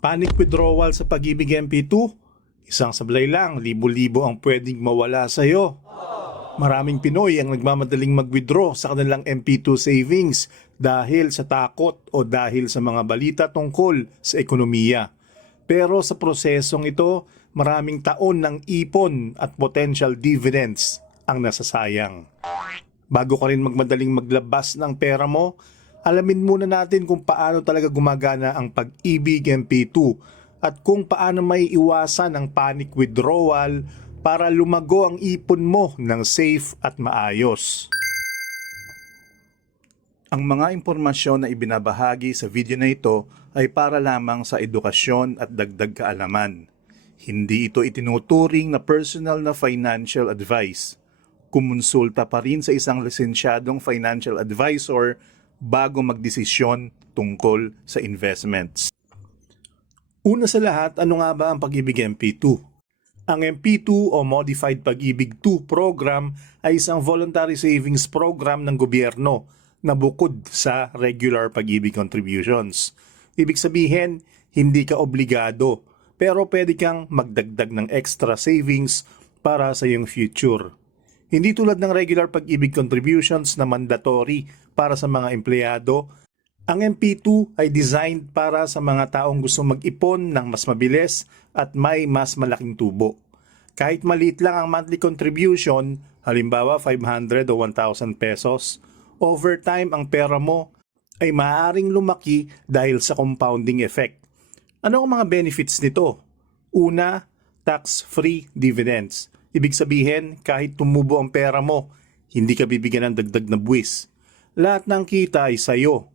Panic withdrawal sa Pag-ibig MP2? Isang sablay lang, libo-libo ang pwedeng mawala sa iyo. Maraming Pinoy ang nagmamadaling mag-withdraw sa kanilang MP2 savings dahil sa takot o dahil sa mga balita tungkol sa ekonomiya. Pero sa prosesong ito, maraming taon ng ipon at potential dividends ang nasasayang. Bago ka rin magmadaling maglabas ng pera mo, alamin muna natin kung paano talaga gumagana ang Pag-ibig MP2 at kung paano may iwasan ang panic withdrawal para lumago ang ipon mo ng safe at maayos. Ang mga impormasyon na ibinabahagi sa video na ito ay para lamang sa edukasyon at dagdag kaalaman. Hindi ito itinuturing na personal na financial advice. Kumonsulta pa rin sa isang lisensyadong financial advisor bago magdesisyon tungkol sa investments. Una sa lahat, ano nga ba ang Pag-ibig MP2? Ang MP2 o Modified Pag-ibig 2 program ay isang voluntary savings program ng gobyerno na bukod sa regular Pag-ibig contributions. Ibig sabihin, hindi ka obligado pero pwede kang magdagdag ng extra savings para sa iyong future. Hindi tulad ng regular Pag-ibig contributions na mandatory para sa mga empleyado, ang MP2 ay designed para sa mga taong gusto mag-ipon ng mas mabilis at may mas malaking tubo. Kahit maliit lang ang monthly contribution, halimbawa 500 o 1,000 pesos, over time ang pera mo ay maaaring lumaki dahil sa compounding effect. Ano ang mga benefits nito? Una, tax-free dividends. Ibig sabihin, kahit tumubo ang pera mo, hindi ka bibigyan ng dagdag na buwis. Lahat ng kita ay sayo.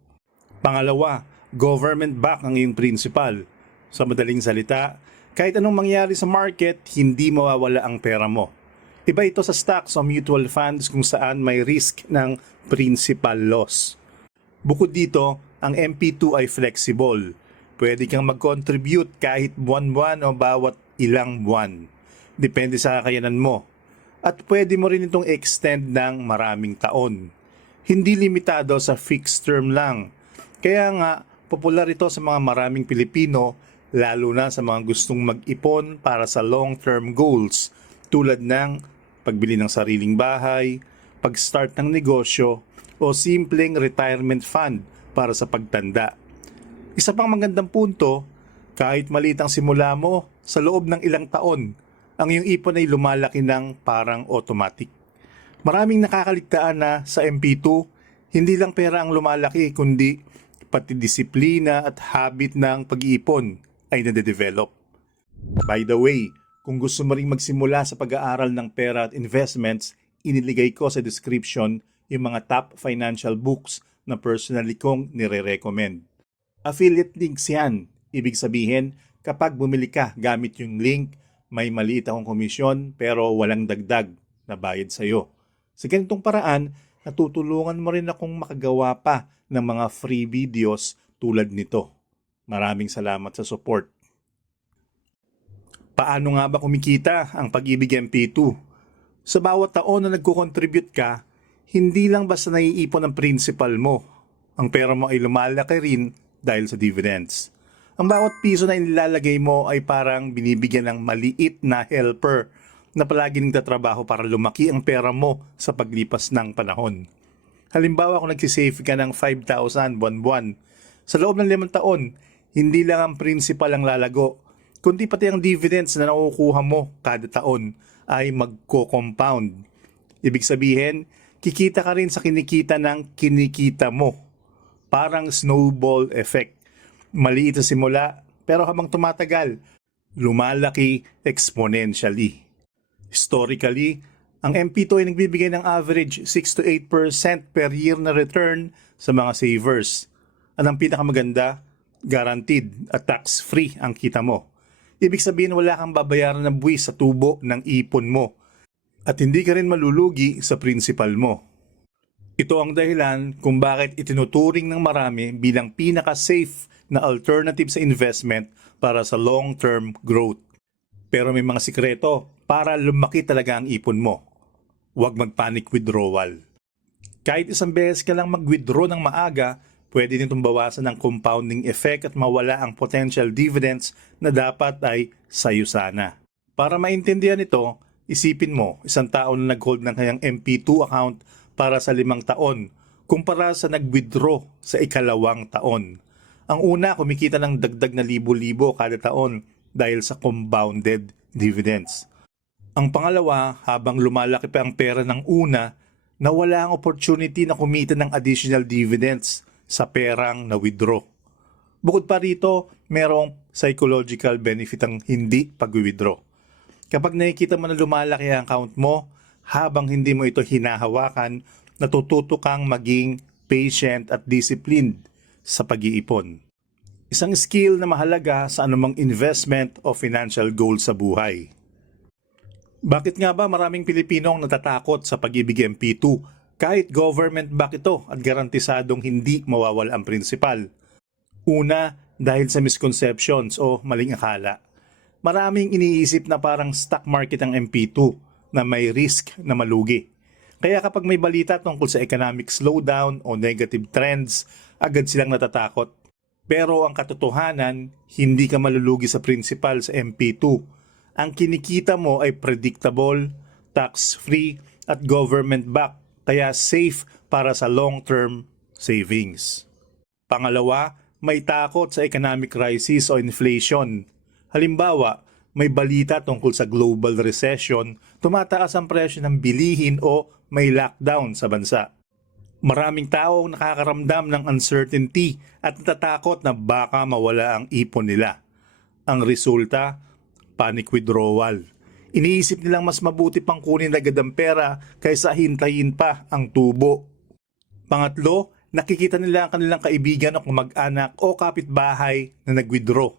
Pangalawa, government back ang iyong principal. Sa madaling salita, kahit anong mangyari sa market, hindi mawawala ang pera mo. Iba ito sa stocks o mutual funds kung saan may risk ng principal loss. Bukod dito, ang MP2 ay flexible. Pwede kang mag-contribute kahit buwan-buwan o bawat ilang buwan. Depende sa kakayanan mo. At pwede mo rin itong extend ng maraming taon. Hindi limitado sa fixed term lang. Kaya nga, popular ito sa mga maraming Pilipino, lalo na sa mga gustong mag-ipon para sa long-term goals tulad ng pagbili ng sariling bahay, pag-start ng negosyo, o simpleng retirement fund para sa pagtanda. Isa pang magandang punto, kahit maliit ang simula mo, sa loob ng ilang taon, ang iyong ipon ay lumalaki ng parang automatic. Maraming nakakaligtaan na sa MP2, hindi lang pera ang lumalaki kundi pati disiplina at habit ng pag-iipon ay nade-develop. By the way, kung gusto mo ring magsimula sa pag-aaral ng pera at investments, iniligay ko sa description yung mga top financial books na personally kong nire-recommend. Affiliate links yan. Ibig sabihin, kapag bumili ka gamit yung link, may maliit akong komisyon pero walang dagdag na bayad sa'yo. Sa ganitong paraan, natutulungan mo rin akong makagawa pa ng mga free videos tulad nito. Maraming salamat sa support. Paano nga ba kumikita ang Pag-ibig MP2? Sa bawat taon na nagko-contribute ka, hindi lang basta naiipon ang principal mo. Ang pera mo ay lumalaki rin dahil sa dividends. Ang bawat piso na inilalagay mo ay parang binibigyan ng maliit na helper na palagi nagtatrabaho para lumaki ang pera mo sa paglipas ng panahon. Halimbawa kung nagsisave ka ng 5,000 buwan-buwan, sa loob ng 5 taon, hindi lang ang principal ang lalago, kundi pati ang dividends na nakukuha mo kada taon ay magko-compound. Ibig sabihin, kikita ka rin sa kinikita ng kinikita mo. Parang snowball effect. Maliit sa simula, pero habang tumatagal, lumalaki exponentially. Historically, ang MP2 ay nagbibigay ng average 6 to 8% per year na return sa mga savers. At ang pinakamaganda, guaranteed at tax-free ang kita mo. Ibig sabihin wala kang babayaran ng buwis sa tubo ng ipon mo. At hindi ka rin malulugi sa principal mo. Ito ang dahilan kung bakit itinuturing ng marami bilang pinaka-safe na alternative sa investment para sa long-term growth. Pero may mga sikreto para lumaki talaga ang ipon mo. Huwag mag-panic withdrawal. Kahit isang beses ka lang mag-withdraw ng maaga, Pwede nitong bawasan ng compounding effect at mawala ang potential dividends na dapat ay sayo sana. Para maintindihan ito, isipin mo, isang tao na nag-hold ng kanyang MP2 account para sa 5 taon kumpara sa nag-withdraw sa ikalawang taon. Ang una, kumikita ng dagdag na libo-libo kada taon dahil sa compounded dividends. Ang pangalawa, habang lumalaki pa ang pera ng una, nawala ang opportunity na kumita ng additional dividends sa perang na-withdraw. Bukod pa rito, merong psychological benefit ang hindi pag-withdraw. Kapag nakikita mo na lumalaki ang account mo, habang hindi mo ito hinahawakan, natututo kang maging patient at disciplined sa pag-iipon. Isang skill na mahalaga sa anumang investment o financial goal sa buhay. Bakit nga ba maraming Pilipino ang natatakot sa pag-ibig MP2 kahit government back ito at garantisadong hindi mawawala ang prinsipal? Una, dahil sa misconceptions o maling akala. Maraming iniisip na parang stock market ang MP2 na may risk na malugi. Kaya kapag may balita tungkol sa economic slowdown o negative trends, agad silang natatakot. Pero ang katotohanan, hindi ka malulugi sa prinsipal sa MP2. Ang kinikita mo ay predictable, tax-free at government-backed, kaya safe para sa long-term savings. Pangalawa, may takot sa economic crisis o inflation. Halimbawa, may balita tungkol sa global recession, tumataas ang presyo ng bilihin o may lockdown sa bansa. Maraming tao ang nakakaramdam ng uncertainty at natatakot na baka mawala ang ipon nila. Ang resulta, panic withdrawal. Iniisip nilang mas mabuti pang kunin agad ang pera kaysa hintayin pa ang tubo. Pangatlo, nakikita nila ang kanilang kaibigan o kamag-anak o kapitbahay na nag-withdraw.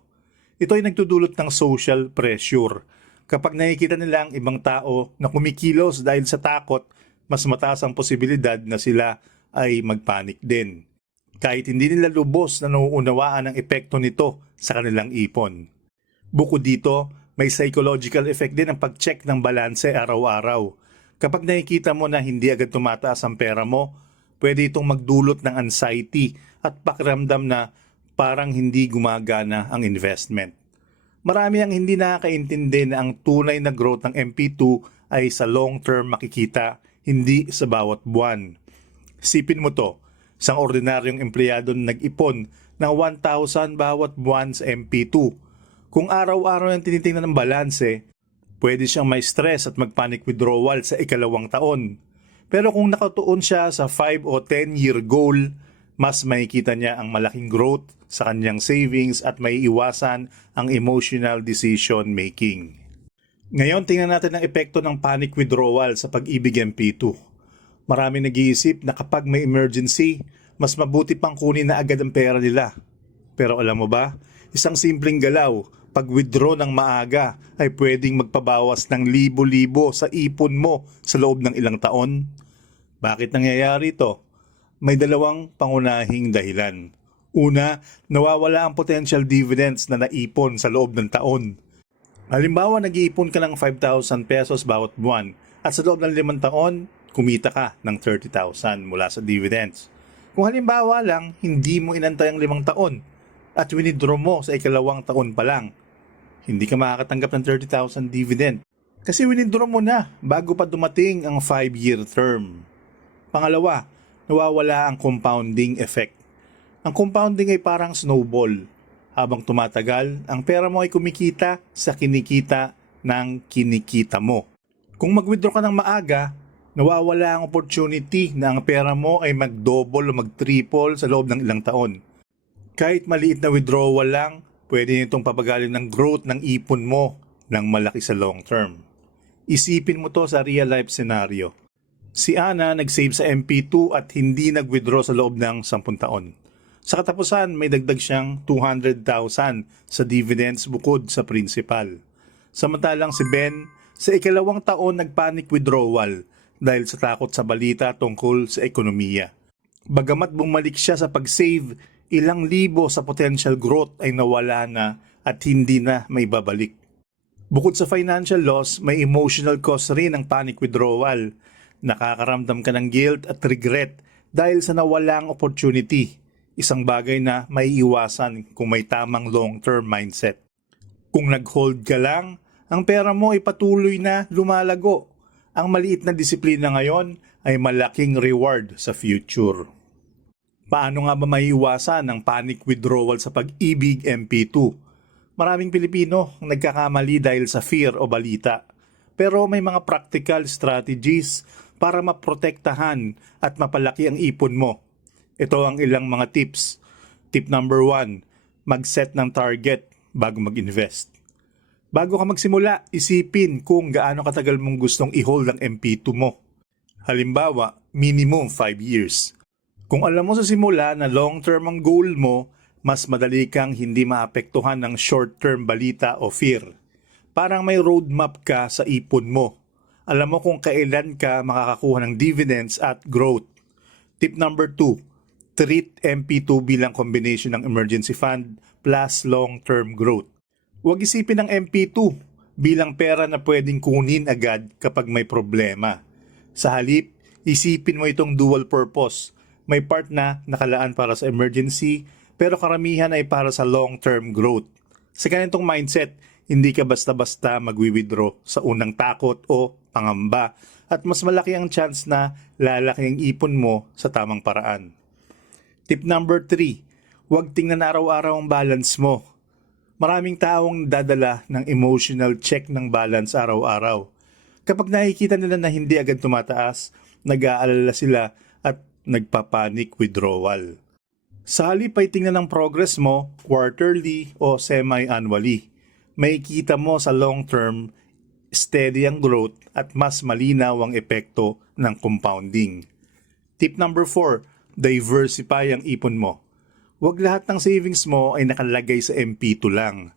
Ito ay nagdudulot ng social pressure. Kapag nakikita nila ang ibang tao na kumikilos dahil sa takot, mas mataas ang posibilidad na sila ay magpanik din. Kahit hindi nila lubos na nauunawaan ang epekto nito sa kanilang ipon. Bukod dito, may psychological effect din ang pag-check ng balanse araw-araw. Kapag nakikita mo na hindi agad tumataas ang pera mo, pwede itong magdulot ng anxiety at pakiramdam na parang hindi gumagana ang investment. Marami ang hindi nakakaintindi na ang tunay na growth ng MP2 ay sa long-term makikita, hindi sa bawat buwan. Sipin mo to, isang ordinaryong empleyado na nag-ipon ng 1,000 bawat buwan sa MP2. Kung araw-araw yung tinitingnan ng balanse, pwede siyang may stress at mag-panic withdrawal sa ikalawang taon. Pero kung nakatuon siya sa 5 o 10-year goal, mas makikita niya ang malaking growth sa kanyang savings at may iwasan ang emotional decision making. Ngayon, tingnan natin ang epekto ng panic withdrawal sa pag-ibig MP2. Marami nag-iisip na kapag may emergency, mas mabuti pang kunin na agad ang pera nila. Pero alam mo ba, isang simpleng galaw, pag-withdraw ng maaga ay pwedeng magpabawas ng libo-libo sa ipon mo sa loob ng ilang taon. Bakit nangyayari ito? May dalawang pangunahing dahilan. Una, nawawala ang potential dividends na naipon sa loob ng taon. Halimbawa, nag-iipon ka ng 5,000 pesos bawat buwan at sa loob ng 5 taon, kumita ka ng 30,000 mula sa dividends. Kung halimbawa lang, hindi mo inantay ang 5 taon at winidraw mo sa ikalawang taon pa lang, hindi ka makakatanggap ng 30,000 dividend kasi winidraw mo na bago pa dumating ang 5-year term. Pangalawa, nawawala ang compounding effect. Ang compounding ay parang snowball. Habang tumatagal, ang pera mo ay kumikita sa kinikita ng kinikita mo. Kung mag-withdraw ka ng maaga, nawawala ang opportunity na ang pera mo ay mag-double o mag-triple sa loob ng ilang taon. Kahit maliit na withdrawal lang, pwede nitong papagalin ng growth ng ipon mo ng malaki sa long term. Isipin mo to sa real life scenario. Si Ana nag-save sa MP2 at hindi nag-withdraw sa loob ng 10 taon. Sa katapusan, may dagdag siyang 200,000 sa dividends bukod sa principal. Samantalang si Ben, sa ikalawang taon nag-panic withdrawal dahil sa takot sa balita tungkol sa ekonomiya. Bagamat bumalik siya sa pag-save, ilang libo sa potential growth ay nawala na at hindi na may babalik. Bukod sa financial loss, may emotional cost rin ang panic withdrawal. Nakakaramdam ka ng guilt at regret dahil sa nawalang opportunity. Isang bagay na maiiwasan kung may tamang long-term mindset. Kung nag-hold ka lang, ang pera mo ay patuloy na lumalago. Ang maliit na disiplina ngayon ay malaking reward sa future. Paano nga ba maiiwasan ang panic withdrawal sa pag-ibig MP2? Maraming Pilipino ang nagkakamali dahil sa fear o balita. Pero may mga practical strategies para maprotektahan at mapalaki ang ipon mo. Ito ang ilang mga tips. Tip number 1, mag-set ng target bago mag-invest. Bago ka magsimula, isipin kung gaano katagal mong gustong i-hold ang MP2 mo. Halimbawa, minimum 5 years. Kung alam mo sa simula na long-term ang goal mo, mas madali kang hindi maapektuhan ng short-term balita o fear. Parang may roadmap ka sa ipon mo. Alam mo kung kailan ka makakakuha ng dividends at growth. Tip number 2, treat MP2 bilang combination ng emergency fund plus long-term growth. Huwag isipin ng MP2 bilang pera na pwedeng kunin agad kapag may problema. Sa halip, isipin mo itong dual purpose. May part na nakalaan para sa emergency, pero karamihan ay para sa long-term growth. Sa ganitong mindset, hindi ka basta-basta magwi-withdraw sa unang takot o pangamba at mas malaki ang chance na lalaki ang ipon mo sa tamang paraan. Tip number 3, huwag tingnan araw-araw ang balance mo. Maraming taong dadala ng emotional check ng balance araw-araw. Kapag nakikita nila na hindi agad tumataas, nag-aalala sila at nagpapanik withdrawal. Sa halip ay tingnan ang progress mo quarterly o semi-annually. May kita mo sa long term, steady ang growth at mas malinaw ang epekto ng compounding. Tip number 4, diversify ang ipon mo. Huwag lahat ng savings mo ay nakalagay sa MP2 lang.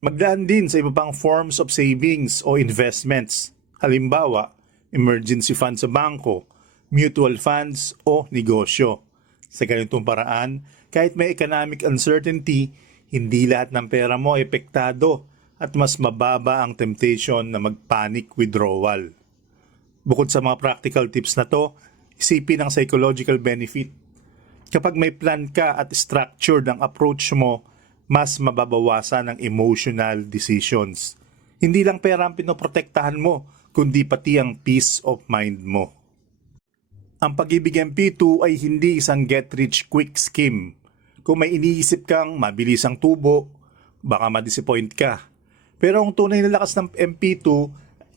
Maglaan din sa iba pang forms of savings o investments. Halimbawa, emergency fund sa bangko, mutual funds o negosyo. Sa ganitong paraan, kahit may economic uncertainty, hindi lahat ng pera mo ay epektado at mas mababa ang temptation na mag-panic withdrawal. Bukod sa mga practical tips na to, isipin ang psychological benefit. Kapag may plan ka at structured ang approach mo, mas mababawasan ang emotional decisions. Hindi lang pera ang pinoprotektahan mo, kundi pati ang peace of mind mo. Ang Pag-ibig MP2 ay hindi isang get-rich-quick scheme. Kung may iniisip kang mabilis ang tubo, baka ma-disappoint ka. Pero ang tunay na lakas ng MP2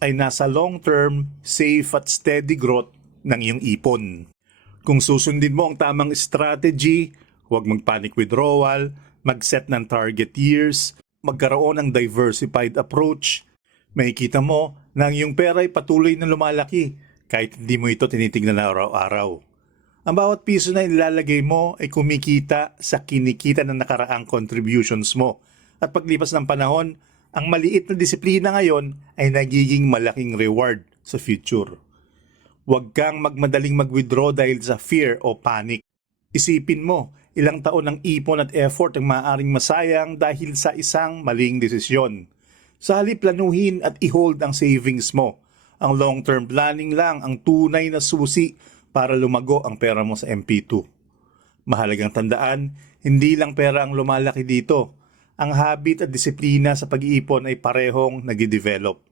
ay nasa long-term, safe at steady growth ng iyong ipon. Kung susundin mo ang tamang strategy, huwag mag-panic withdrawal, mag-set ng target years, magkaroon ng diversified approach, makikita mo na ang iyong pera ay patuloy na lumalaki kahit hindi mo ito tinitignan araw-araw. Ang bawat piso na ilalagay mo ay kumikita sa kinikita ng nakaraang contributions mo. At paglipas ng panahon, ang maliit na disiplina ngayon ay nagiging malaking reward sa future. Huwag kang magmadaling mag-withdraw dahil sa fear o panic. Isipin mo, ilang taon ng ipon at effort ang maaaring masayang dahil sa isang maling desisyon. Sa halip planuhin at i-hold ang savings mo. Ang long-term planning lang ang tunay na susi para lumago ang pera mo sa MP2. Mahalagang tandaan, hindi lang pera ang lumalaki dito. Ang habit at disiplina sa pag-iipon ay parehong nag-develop.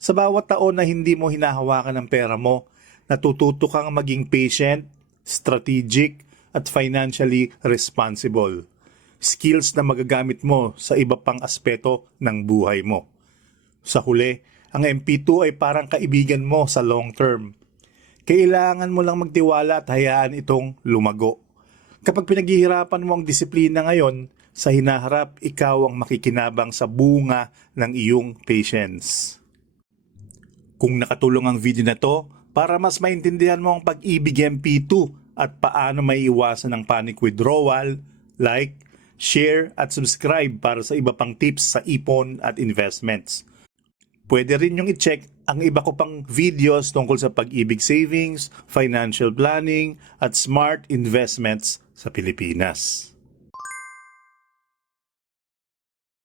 Sa bawat taon na hindi mo hinahawakan ang pera mo, natututo kang maging patient, strategic, at financially responsible. Skills na magagamit mo sa iba pang aspeto ng buhay mo. Sa huli, ang MP2 ay parang kaibigan mo sa long term. Kailangan mo lang magtiwala at hayaan itong lumago. Kapag pinaghihirapan mo ang disiplina ngayon, sa hinaharap ikaw ang makikinabang sa bunga ng iyong patience. Kung nakatulong ang video na to, para mas maintindihan mo ang Pag-ibig MP2 at paano maiiwasan ang panic withdrawal, like, share at subscribe para sa iba pang tips sa ipon at investments. Pwede rin yung i-check ang iba ko pang videos tungkol sa pag-ibig savings, financial planning, at smart investments sa Pilipinas.